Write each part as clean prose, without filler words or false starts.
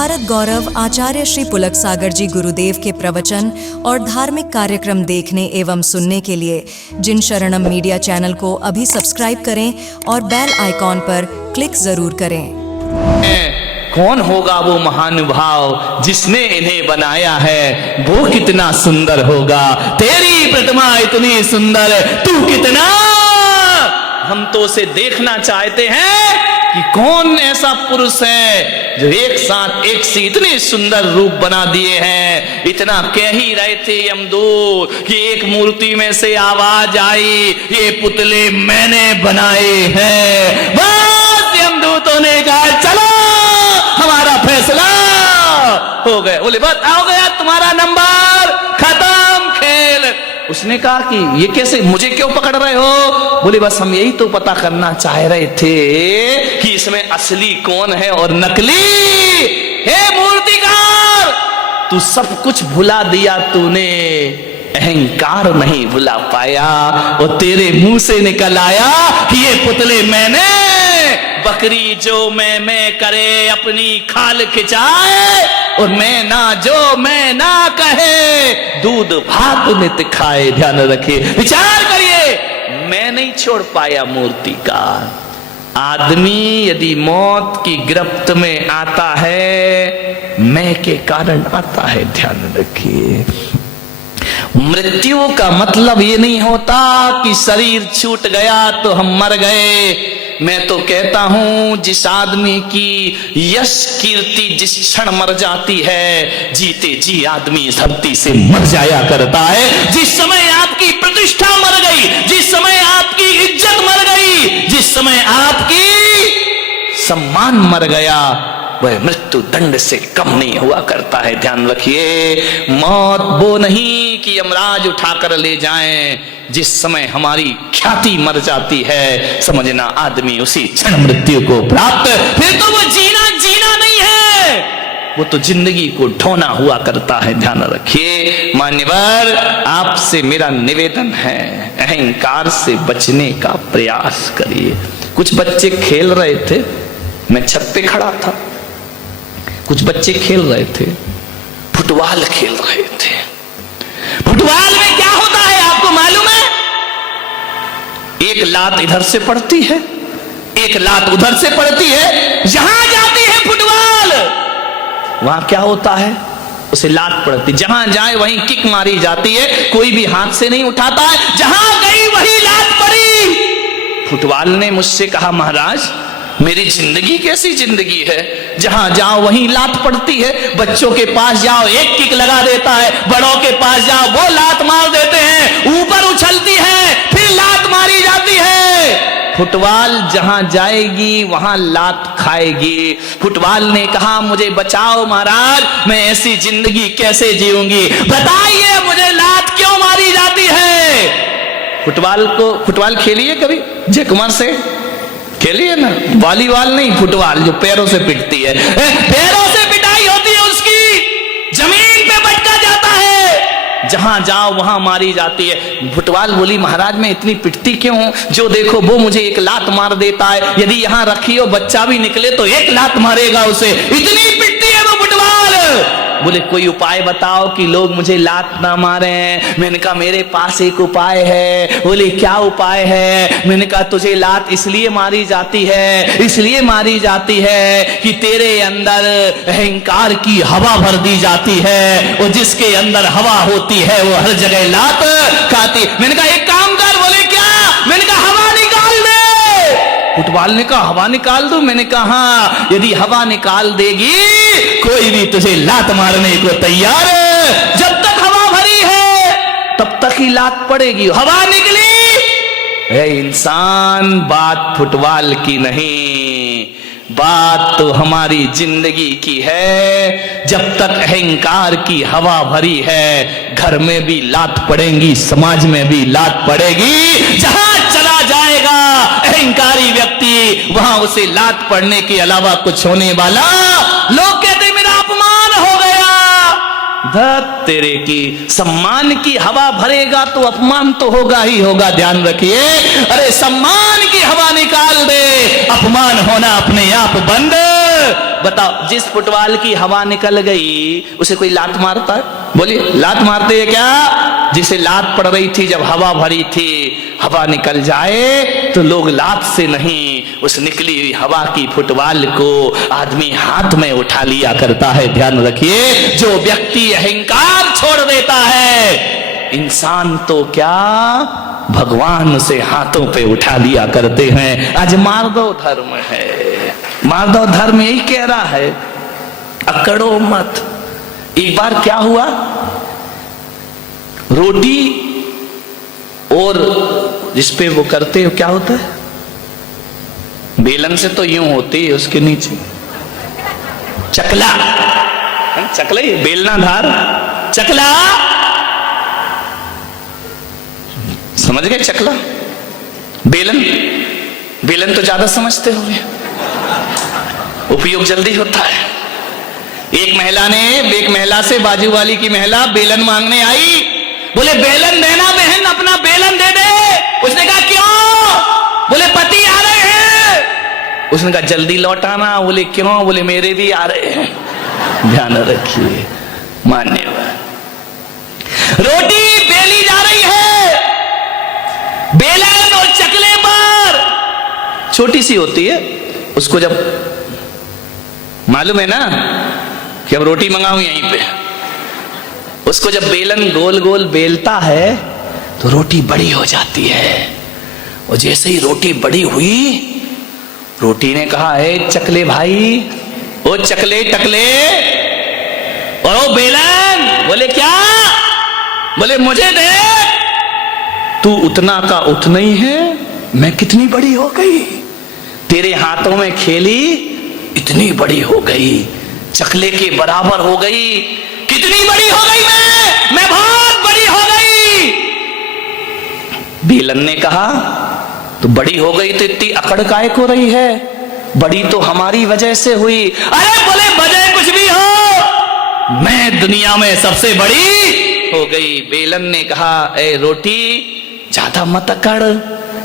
भारत गौरव आचार्य श्री पुलक सागर जी गुरुदेव के प्रवचन और धार्मिक कार्यक्रम देखने एवं सुनने के लिए जिन शरणम मीडिया चैनल को अभी सब्सक्राइब करें और बेल आइकॉन पर क्लिक जरूर करें। कौन होगा वो महानुभाव जिसने इन्हें बनाया है, वो कितना सुंदर होगा। तेरी प्रतिमा इतनी सुंदर, तू कितना। हम तो उसे देखना चाहते हैं कि कौन ऐसा पुरुष है जो एक साथ एक से इतने सुंदर रूप बना दिए हैं। इतना कह ही रहे थे यमदूत कि एक मूर्ति में से आवाज आई, ये पुतले मैंने बनाए हैं। बस यमदूतों ने कहा चलो हमारा फैसला हो गया। बोले बस आओ गया तुम्हारा नंबर, खत्म खेल। उसने कहा कि ये कैसे, मुझे क्यों पकड़ रहे हो? बोले बस हम यही तो पता करना चाह रहे थे कि इसमें असली कौन है और नकली। हे मूर्तिकार, तू सब कुछ भुला दिया, तूने अहंकार नहीं भुला पाया। और तेरे मुंह से निकल आया कि ये पुतले मैंने। बकरी जो मैं करे अपनी खाल खिंचाए, और मैं ना कहे दूध भात नित खाए। ध्यान रखिए, विचार करिए। मैं नहीं छोड़ पाया मूर्ति का। आदमी यदि मौत की गिरफ्त में आता है, मैं के कारण आता है। ध्यान रखिए, मृत्यु का मतलब ये नहीं होता कि शरीर छूट गया तो हम मर गए। मैं तो कहता हूं जिस आदमी की यश कीर्ति जिस क्षण मर जाती है, जीते जी आदमी इस धरती से मर जाया करता है। जिस समय आपकी प्रतिष्ठा मर गई, जिस समय आपकी इज्जत मर गई, जिस समय आपकी सम्मान मर गया, वह मृत्यु दंड से कम नहीं हुआ करता है। ध्यान रखिए, मौत वो नहीं कि यमराज उठाकर ले जाएं। जिस समय हमारी ख्याति मर जाती है, समझना आदमी उसी क्षण मृत्यु को प्राप्त। फिर तो वो जीना नहीं है, वो तो जिंदगी को ढोना हुआ करता है। ध्यान रखिए मान्यवर, आपसे मेरा निवेदन है, अहंकार से बचने का प्रयास करिए। कुछ बच्चे खेल रहे थे, मैं छत पे खड़ा था, कुछ बच्चे खेल रहे थे, फुटबॉल खेल रहे थे। फुटबॉल में क्या होता है आपको मालूम है? एक लात इधर से पड़ती है, एक लात उधर से पड़ती है। जहां जाती है फुटबॉल, वहां क्या होता है? उसे लात पड़ती, जहां जाए वहीं किक मारी जाती है, कोई भी हाथ से नहीं उठाता है। जहां गई वही लात पड़ी। फुटबॉल ने मुझसे कहा, महाराज मेरी जिंदगी कैसी जिंदगी है, जहां जाओ वहीं लात पड़ती है। बच्चों के पास जाओ एक किक लगा देता है, बड़ों के पास जाओ वो लात मार देते हैं, ऊपर उछलती है फिर लात मारी जाती है। फुटबॉल जहां जाएगी वहां लात खाएगी। फुटबॉल ने कहा, मुझे बचाओ महाराज, मैं ऐसी जिंदगी कैसे जीऊंगी, बताइए मुझे लात क्यों मारी जाती है। फुटबॉल खेलिए कभी जय कुमार से? खेलिए ना। वॉलीबॉल नहीं, फुटबॉल जो पैरों से पिटती है, पैरों से पिटाई होती है उसकी, जमीन पे पटका जाता है, जहां जाओ वहां मारी जाती है। फुटबॉल बोली, महाराज मैं इतनी पिटती क्यों हूं? जो देखो वो मुझे एक लात मार देता है, यदि यहां रखी हो बच्चा भी निकले तो एक लात मारेगा उसे, इतनी पिटती है वो फुटबॉल। बोले कोई उपाय बताओ कि लोग मुझे लात ना मारे। मैंने कहा मेरे पास एक उपाय है। बोले क्या उपाय है? मैंने कहा तुझे लात इसलिए मारी जाती है कि तेरे अंदर अहंकार की हवा भर दी जाती है, और जिसके अंदर हवा होती है वो हर जगह लात खाती। मैंने कहा एक काम कर। बोले क्या? मैंने कहा हवा निकाल दे। फुटबॉल ने कहा हवा निकाल दो? मैंने कहा हाँ, यदि हवा निकाल देगी कोई भी तुझे लात मारने को तैयार है। जब तक हवा भरी है तब तक ही लात पड़ेगी। हवा निकली, ए इंसान, बात फुटबॉल की नहीं, बात तो हमारी जिंदगी की है। जब तक अहंकार की हवा भरी है, घर में भी लात पड़ेगी, समाज में भी लात पड़ेगी। जहां चला जाएगा अहंकारी व्यक्ति, वहां उसे लात पड़ने के अलावा कुछ होने वाला। लोग कहते मेरा अपमान हो गया। धत तेरे की, सम्मान की हवा भरेगा तो अपमान तो होगा ही होगा, ध्यान रखिए। अरे सम्मान की हवा निकाल दे, अपमान होना अपने आप बंद। बताओ, जिस फुटबॉल की हवा निकल गई उसे कोई लात मारता है? बोलिए, लात मारते हैं क्या? जिसे लात पड़ रही थी जब हवा भरी थी, हवा निकल जाए तो लोग लात से नहीं, उस निकली हुई हवा की फुटबॉल को आदमी हाथ में उठा लिया करता है। ध्यान रखिए, जो व्यक्ति अहंकार छोड़ देता है, इंसान तो क्या भगवान उसे हाथों पे उठा लिया करते हैं। आज मार्दव धर्म है, मार्दव धर्म यही कह रहा है, अकड़ो मत। एक बार क्या हुआ, रोटी और जिसपे वो करते हो क्या होता है, बेलन से तो यूं होती है, उसके नीचे चकला, चकला बेलना धार, चकला, समझ गए? चकला, बेलन, बेलन तो ज्यादा समझते होंगे, उपयोग जल्दी होता है। एक महिला से बाजू वाली की महिला बेलन मांगने आई, बोले बेलन देना बहन, अपना बेलन दे दे। उसने कहा क्यों? बोले पति आ रहे हैं। उसने कहा जल्दी लौटाना। बोले क्यों? बोले मेरे भी आ रहे हैं। ध्यान रखिए, मान्यवर। रोटी बेली जा रही है, बेलन और चकले पर छोटी सी होती है, उसको जब मालूम है ना कि अब रोटी मंगाऊं यहीं पे, उसको जब बेलन गोल गोल बेलता है तो रोटी बड़ी हो जाती है। और जैसे ही रोटी बड़ी हुई, रोटी ने कहा है चकले भाई, ओ चकले टकले, और ओ बेलन। बोले क्या? बोले मुझे दे, तू उतना का उतना ही है, मैं कितनी बड़ी हो गई, तेरे हाथों में खेली इतनी बड़ी हो गई, चकले के बराबर हो गई। कितनी बड़ी हो गई मैं बहुत बड़ी हो गई। बेलन ने कहा तो बड़ी हो गई तो इतनी अकड़ काहे को रही है, बड़ी तो हमारी वजह से हुई। अरे बोले वजह कुछ भी हो, मैं दुनिया में सबसे बड़ी हो गई। बेलन ने कहा ए रोटी ज्यादा मत अकड़,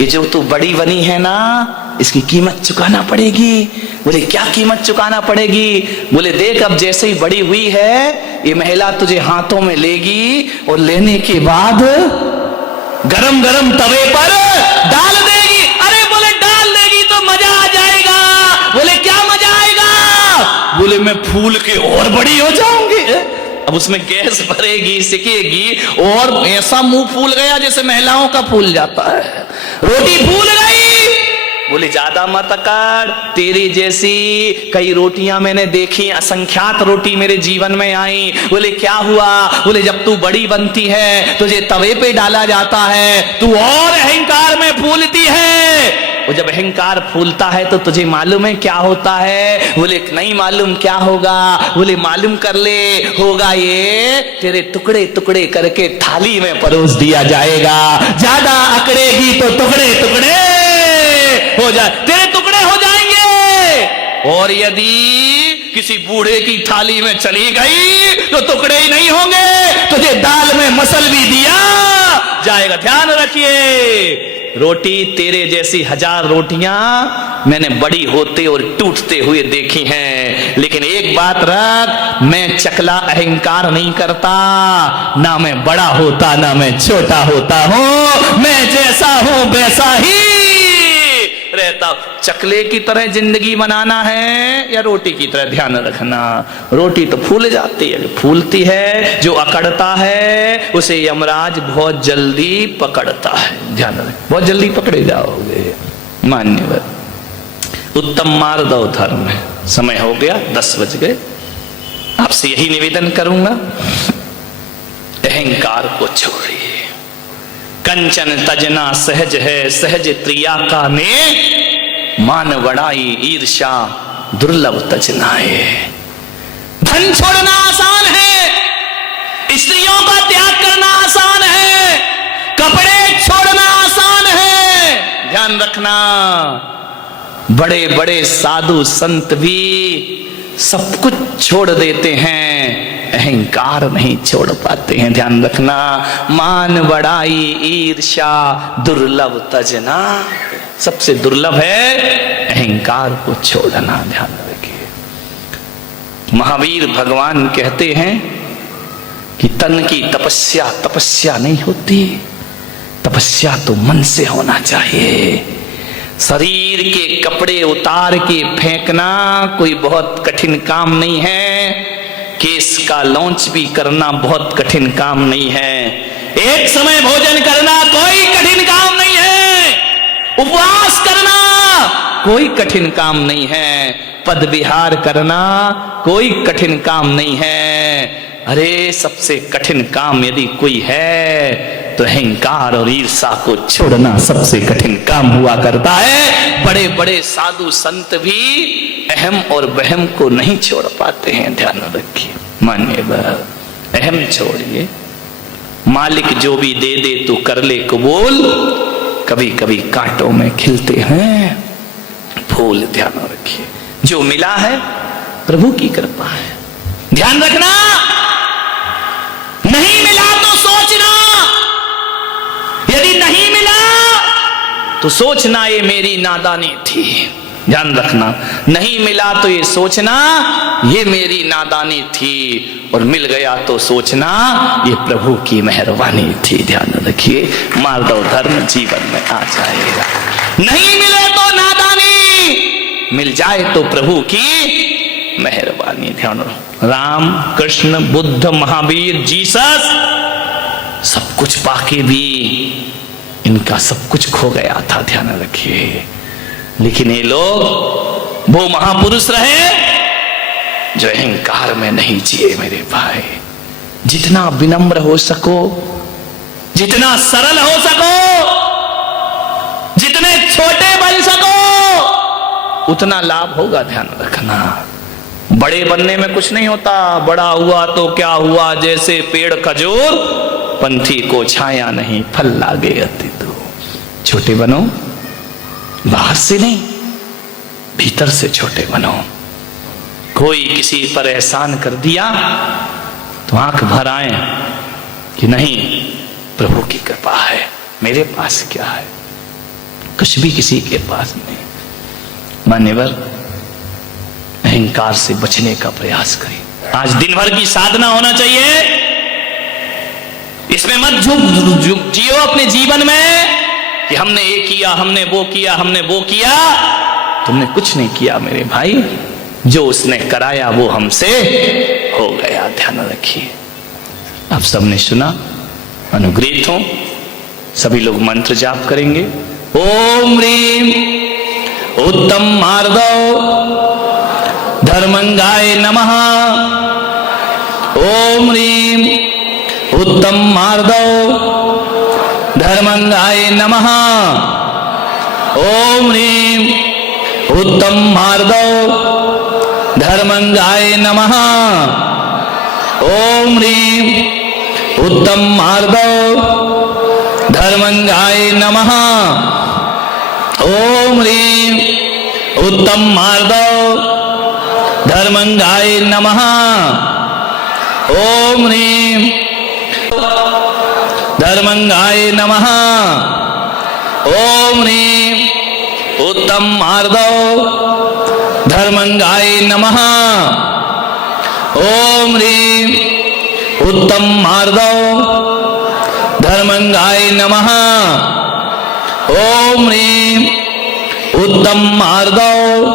ये जो तू बड़ी बनी है ना, इसकी कीमत चुकाना पड़ेगी। बोले क्या कीमत चुकाना पड़ेगी? बोले देख, अब जैसे ही बड़ी हुई है, ये महिला तुझे हाथों में लेगी और लेने के बाद गरम गरम तवे पर डाल देगी। अरे बोले डाल देगी तो मजा आ जाएगा। बोले क्या मजा आएगा? बोले मैं फूल के और बड़ी हो जाऊंगी। अब उसमें गैस भरेगी, सिकेगी और ऐसा मुंह फूल गया जैसे महिलाओं का फूल जाता है, रोटी फूल गई। बोले ज्यादा मत अकड़, तेरी जैसी कई रोटियां मैंने देखी, असंख्यात रोटी मेरे जीवन में आई। बोले क्या हुआ? बोले जब तू बड़ी बनती है, तुझे तवे पे डाला जाता है, तू और अहंकार में फूलती है। और जब अहंकार फूलता है तो तुझे मालूम है क्या होता है? बोले नहीं मालूम, क्या होगा? बोले मालूम कर ले, होगा ये तेरे टुकड़े टुकड़े करके थाली में परोस दिया जाएगा। ज्यादा अकड़ेगी तो टुकड़े टुकड़े हो जाए, तेरे टुकड़े हो जाएंगे। और यदि किसी बूढ़े की थाली में चली गई तो टुकड़े ही नहीं होंगे, तुझे दाल में मसल भी दिया जाएगा। ध्यान रखिए, रोटी तेरे जैसी 1000 रोटियां मैंने बड़ी होते और टूटते हुए देखी हैं, लेकिन एक बात रख, मैं चकला अहंकार नहीं करता, ना मैं बड़ा होता ना मैं छोटा होता हूं, मैं जैसा हूं वैसा ही रहता। चकले की तरह जिंदगी बनाना है या रोटी की तरह? ध्यान रखना, रोटी तो फूल जाती है, फूलती है, जो अकड़ता है उसे यमराज बहुत जल्दी पकड़ता है। ध्यान रख, बहुत जल्दी पकड़े जाओगे। मान्यवर, उत्तम मार्दव धर्म है। समय हो गया, 10 बज गए। आपसे यही निवेदन करूंगा, अहंकार को छोड़िए। कंचन तजना सहज है, सहज त्रिया का ने मान बड़ाई, ईर्ष्या दुर्लभ तजनाए। धन छोड़ना आसान है, स्त्रियों का त्याग करना आसान है, कपड़े छोड़ना आसान है। ध्यान रखना, बड़े बड़े साधु संत भी सब कुछ छोड़ देते हैं, अहंकार नहीं छोड़ पाते हैं। ध्यान रखना, मान बड़ाई ईर्ष्या दुर्लभ तजना, सबसे दुर्लभ है अहंकार को छोड़ना। ध्यान रखिए, महावीर भगवान कहते हैं कि तन की तपस्या तपस्या नहीं होती, तपस्या तो मन से होना चाहिए। शरीर के कपड़े उतार के फेंकना कोई बहुत कठिन काम नहीं है, केस का लॉन्च भी करना बहुत कठिन काम नहीं है, एक समय भोजन करना कोई कठिन काम नहीं है, उपवास करना कोई कठिन काम नहीं है, पद विहार करना कोई कठिन काम नहीं है। अरे सबसे कठिन काम यदि कोई है तो अहंकार और ईर्ष्या को छोड़ना सबसे कठिन काम हुआ करता है। बड़े बड़े साधु संत भी अहम और वहम को नहीं छोड़ पाते हैं। ध्यान रखिए, मान्यवर अहम छोड़िए, मालिक जो भी दे दे तो कर ले कबूल, कभी कभी कांटों में खिलते हैं फूल। ध्यान रखिए, जो मिला है प्रभु की कृपा है। ध्यान रखना, नहीं मिला तो सोचना, यदि नहीं मिला तो सोचना ये मेरी नादानी थी। ध्यान रखना, नहीं मिला तो ये सोचना ये मेरी नादानी थी, और मिल गया तो सोचना ये प्रभु की मेहरबानी थी। ध्यान रखिए, मार्दव धर्म जीवन में आ जाएगा। नहीं मिले तो नादानी, मिल जाए तो प्रभु की मेहरबानी। ध्यान रखो, राम कृष्ण बुद्ध महावीर जीसस सब कुछ पाके भी इनका सब कुछ खो गया था। ध्यान रखिए, लेकिन ये लोग वो महापुरुष रहे जो अहंकार में नहीं जिए। मेरे भाई, जितना विनम्र हो सको, जितना सरल हो सको, जितने छोटे बन सको उतना लाभ होगा। ध्यान रखना, बड़े बनने में कुछ नहीं होता, बड़ा हुआ तो क्या हुआ, जैसे पेड़ खजूर पंथी को छाया नहीं फल लागे अति दूर। छोटे बनो, बाहर से नहीं भीतर से छोटे बनो। कोई किसी पर एहसान कर दिया तो आंख भर आए कि नहीं प्रभु की कृपा है, मेरे पास क्या है, कुछ भी किसी के पास नहीं। मान्यवर, अहंकार से बचने का प्रयास करें। आज दिन भर की साधना होना चाहिए, इसमें मत झुक जियो अपने जीवन में कि हमने ये किया, हमने वो किया, हमने वो किया। तुमने कुछ नहीं किया मेरे भाई, जो उसने कराया वो हमसे हो गया। ध्यान रखिए, आप सबने सुना, अनुग्रहित हो। सभी लोग मंत्र जाप करेंगे। ओम ह्रीम उत्तम मार्दव धर्मंगाय नमः। ओम ह्रीम उत्तम मार्दव धर्मंगाय नमः। ओम ह्रीम उत्तम मार्दव धर्मंगाय नमः। ओम ह्रीम उत्तम मार्दव धर्मंगाय नमः। ओम ह्रीम उत्तम मार्दव धर्मंगाय नमः। ओम ह्रीम धर्मंगाय नमः। ओम ह्रीम उत्तम मार्दव धर्मंगाय नमः। ओम ह्रीम उत्तम मार्दव धर्मंगाय नमः। ओम ह्रीम उत्तम मार्दव